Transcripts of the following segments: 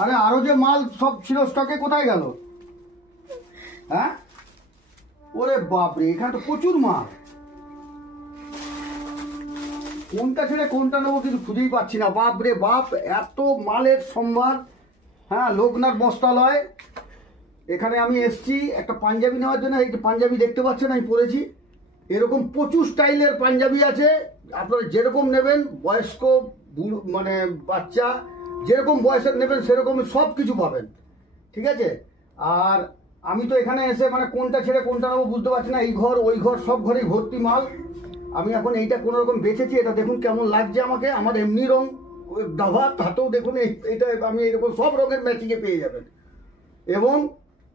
আরে আরো যে মাল সব ছিল স্টকে কোথায় গেল? হ্যাঁ, ওরে বাপরে, এখানে তো প্রচুর মাল। কোনটা ছেড়ে কোনটা নেবো কিছু খুঁজেই পাচ্ছি না। বাপরে বাপ, এত মালের সম্ভার। হ্যাঁ, লোকনাথ বস্ত্রালয়। এখানে আমি এসছি একটা পাঞ্জাবি নেওয়ার জন্য। এই পাঞ্জাবি দেখতে পাচ্ছেন আমি পরেছি। এরকম প্রচুর স্টাইলের পাঞ্জাবি আছে। আপনারা যেরকম নেবেন, বয়স্ক, বুড়ো, মানে বাচ্চা, যেরকম বয়সের নেবেন সেরকম সব কিছু পাবেন। ঠিক আছে। আর আমি তো এখানে এসে মানে কোনটা ছেড়ে কোনটা নেবো বুঝতে পারছি না। এই ঘর ওই ঘর সব ঘরেই ভর্তি মাল। আমি এখন এইটা কোনো রকম বেছেছি। এটা দেখুন কেমন লাগছে আমাকে। আমার এমনি রং দাভা, তাতেও দেখুন এইটা আমি এরকম সব রঙের ম্যাচিংয়ে পেয়ে যাবেন। এবং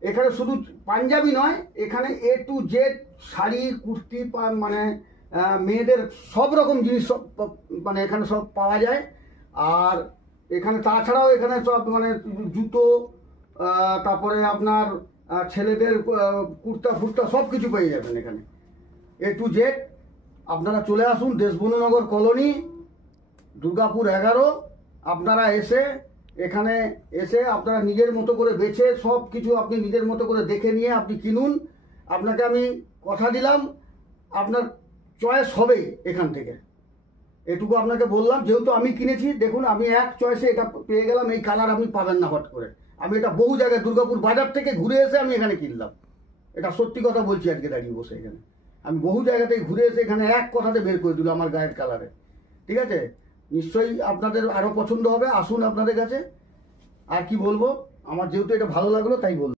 এখানে শুধু পাঞ্জাবি নয়, এখানে A to Z sari, kurti, মানে মেয়েদের সব রকম জিনিস সব মানে এখানে সব পাওয়া যায়। আর এখানে তাছাড়াও এখানে সব মানে জুতো, তারপরে আপনার ছেলেদের কুর্তা ফুর্তা সব কিছু পেয়ে যাবেন এখানে A to Z। আপনারা চলে আসুন দেশবন্ধুনগর কলোনি, দুর্গাপুর 11। আপনারা এখানে এসে আপনারা নিজের মতো করে বেছে সব কিছু আপনি নিজের মতো করে দেখে নিয়ে আপনি কিনুন। আপনাকে আমি কথা দিলাম আপনার চয়েস হবেই এখান থেকে, এটুকু আপনাকে বললাম। যেহেতু আমি কিনেছি, দেখুন আমি এক চয়েসে এটা পেয়ে গেলাম। এই কালার আপনি পাবেন না হট করে। আমি এটা বহু জায়গায় দুর্গাপুর বাজার থেকে ঘুরে এসে আমি এখানে কিনলাম। এটা সত্যি কথা বলছি, আজকে দাঁড়িয়ে বসে এখানে আমি বহু জায়গা থেকে ঘুরে এসে এখানে এক কথাতে বের করে দিল আমার গায়ের কালারে। ঠিক আছে, নিশ্চয়ই আপনাদের আরও পছন্দ হবে। আসুন আপনাদের কাছে। আর কি বলবো, আমার যেহেতু এটা ভালো লাগলো তাই বলবো।